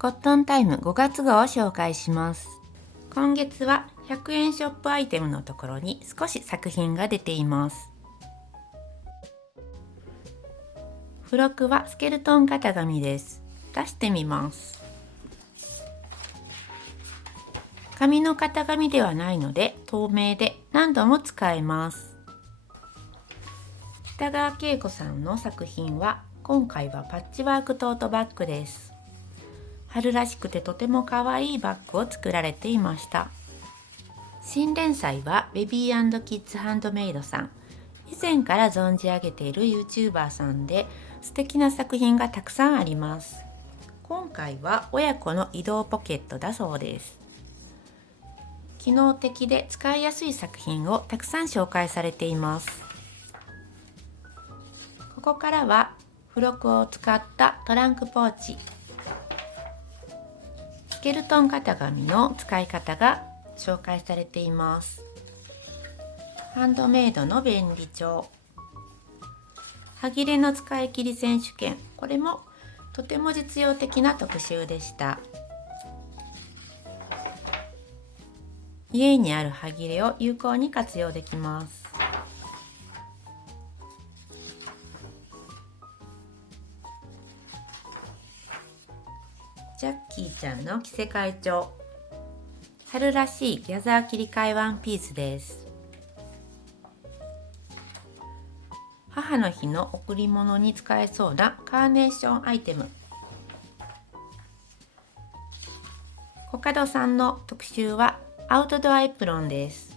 コットンタイム5月号を紹介します。今月は100円ショップアイテムのところに少し作品が出ています。付録はスケルトン型紙です。出してみます。紙の型紙ではないので透明で何度も使えます。北川景子さんの作品は今回はパッチワークトートバッグです。春らしくてとても可愛いバッグを作られていました。新連載はベビー&キッズハンドメイドさん。以前から存じ上げている YouTuber さんで素敵な作品がたくさんあります。今回は親子の移動ポケットだそうです。機能的で使いやすい作品をたくさん紹介されています。ここからは付録を使ったトランクポーチ。スケルトン型紙の使い方が紹介されています。ハンドメイドの便利帳、歯切れの使い切り選手権、これもとても実用的な特集でした。家にある歯切れを有効に活用できます。ジャッキーちゃんの着せ替え帳、春らしいギャザー切り替えワンピースです。母の日の贈り物に使えそうなカーネーションアイテム。コカドさんの特集はアウトドアエプロンです。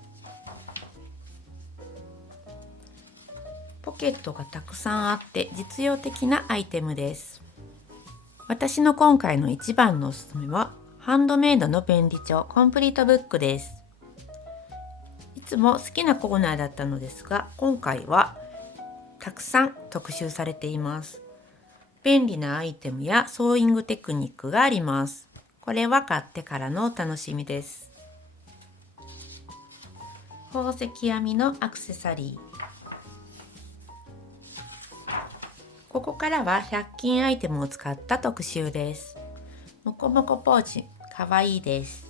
ポケットがたくさんあって実用的なアイテムです。私の今回の一番のおすすめはハンドメイドの便利帳コンプリートブックです。いつも好きなコーナーだったのですが、今回はたくさん特集されています。便利なアイテムやソーイングテクニックがあります。これは買ってからのお楽しみです。宝石編みのアクセサリー。ここからは100均アイテムを使った特集です。モコモコポーチ、かわいいです。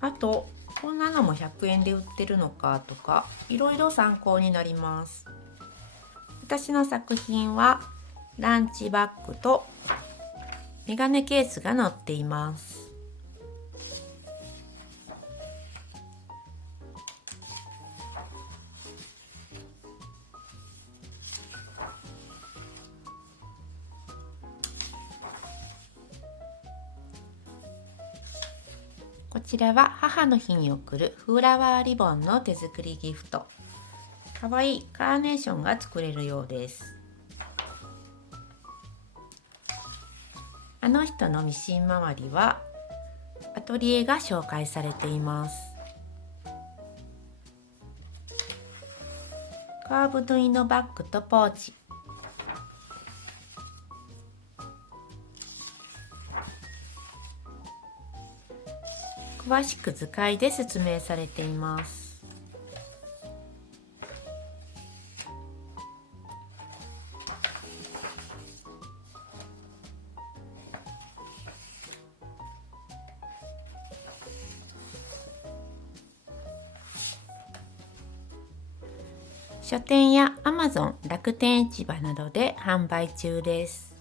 あと、こんなのも100円で売ってるのかとか、いろいろ参考になります。私の作品はランチバッグとメガネケースが載っています。こちらは母の日に贈るフラワーリボンの手作りギフト。かわいいカーネーションが作れるようです。あの人のミシン周りはアトリエが紹介されています。カーブ縫いのバッグとポーチ。詳しく図解で説明されています。書店や Amazon、楽天市場などで販売中です。